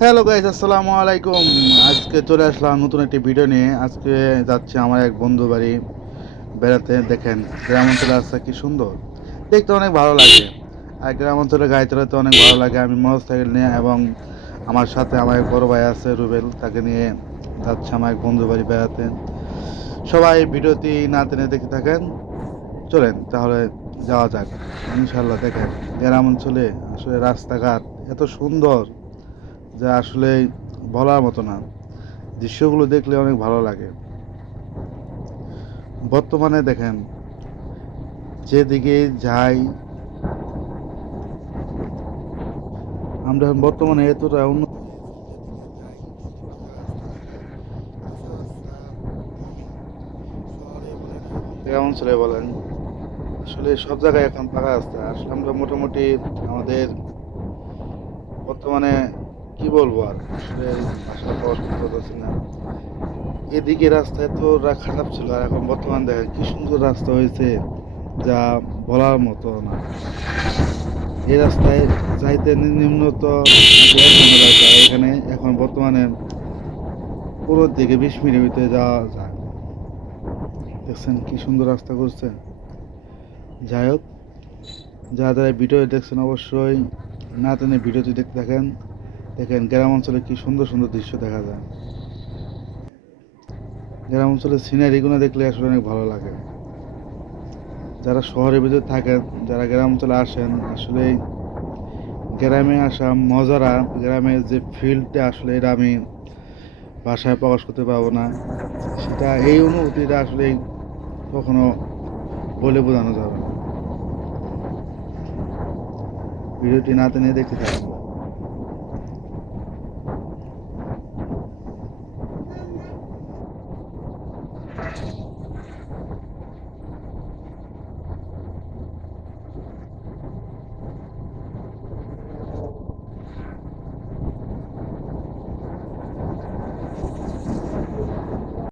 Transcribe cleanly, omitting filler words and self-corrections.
Hello guys, আসসালামু আলাইকুম। আজকে চলে আসলাম নতুন একটি ভিডিও নিয়ে। আজকে যাচ্ছি আমার এক বন্ধু বাড়ি বেড়াতে। দেখেন গ্রাম অঞ্চলে রাস্তা কি সুন্দর, দেখতে অনেক ভালো লাগে। আর গ্রাম অঞ্চলে গাড়ি চালাতে অনেক ভালো লাগে। আমি মোটরসাইকেল নিয়ে এবং আমার সাথে আমার এক বড় ভাই আছে রুবেল, তাকে নিয়ে যাচ্ছি আমার এক বন্ধু বাড়ি বেড়াতে। সবাই ভিডিওটি না টেনে দেখে থাকেন। চলেন তাহলে যাওয়া যাক। ইনশাল্লাহ দেখেন গ্রাম অঞ্চলে আসলে রাস্তাঘাট এত সুন্দর যা আসলে বলার মতো না। দৃশ্যগুলো দেখলে অনেক ভালো লাগে। বর্তমানে দেখেন যেদিকে যাই আমরা এখন বর্তমানে এতটা উন্নত গ্রাম অঞ্চলে বলেন, আসলে সব জায়গায় এখন পাকা রাস্তা। আসলে আমরা মোটামুটি আমাদের বর্তমানে কি বলবো আর, আসলে ভাষা প্রকাশ করতে পারতেছি না। এদিকে রাস্তা এতটা খারাপ ছিল, আর এখন বর্তমান দেখেন কি সুন্দর রাস্তা হয়েছে, যা বলার মতো না। এই রাস্তায় যাইতে নিম্নত আগে 1 ঘন্টা লাগতো, আর এখানে এখন বর্তমানে 15 থেকে 20 মিনিটের ভিতরে যাওয়া যায়। দেখছেন কি সুন্দর রাস্তা করছে। যাই হোক, যারা যারা ভিডিও দেখছেন অবশ্যই না টেনে ভিডিওটি দেখতে থাকেন। দেখেন গ্রাম অঞ্চলে কি সুন্দর সুন্দর দৃশ্য দেখা যায়। গ্রাম অঞ্চলের সিনারিগুলো দেখলে আসলে অনেক ভালো লাগে। যারা শহরের ভিতরে থাকেন, যারা গ্রাম অঞ্চলে আসেন, আসলে গ্রামে আসা মজারা, গ্রামের যে ফিল্ডটা আসলে এটা আমি ভাষায় প্রকাশ করতে পারবো না। সেটা এই অনুভূতিটা আসলে কখনো বলে বোঝানো যাবে না। ভিডিওটি না টেনে দেখতে থাকুন।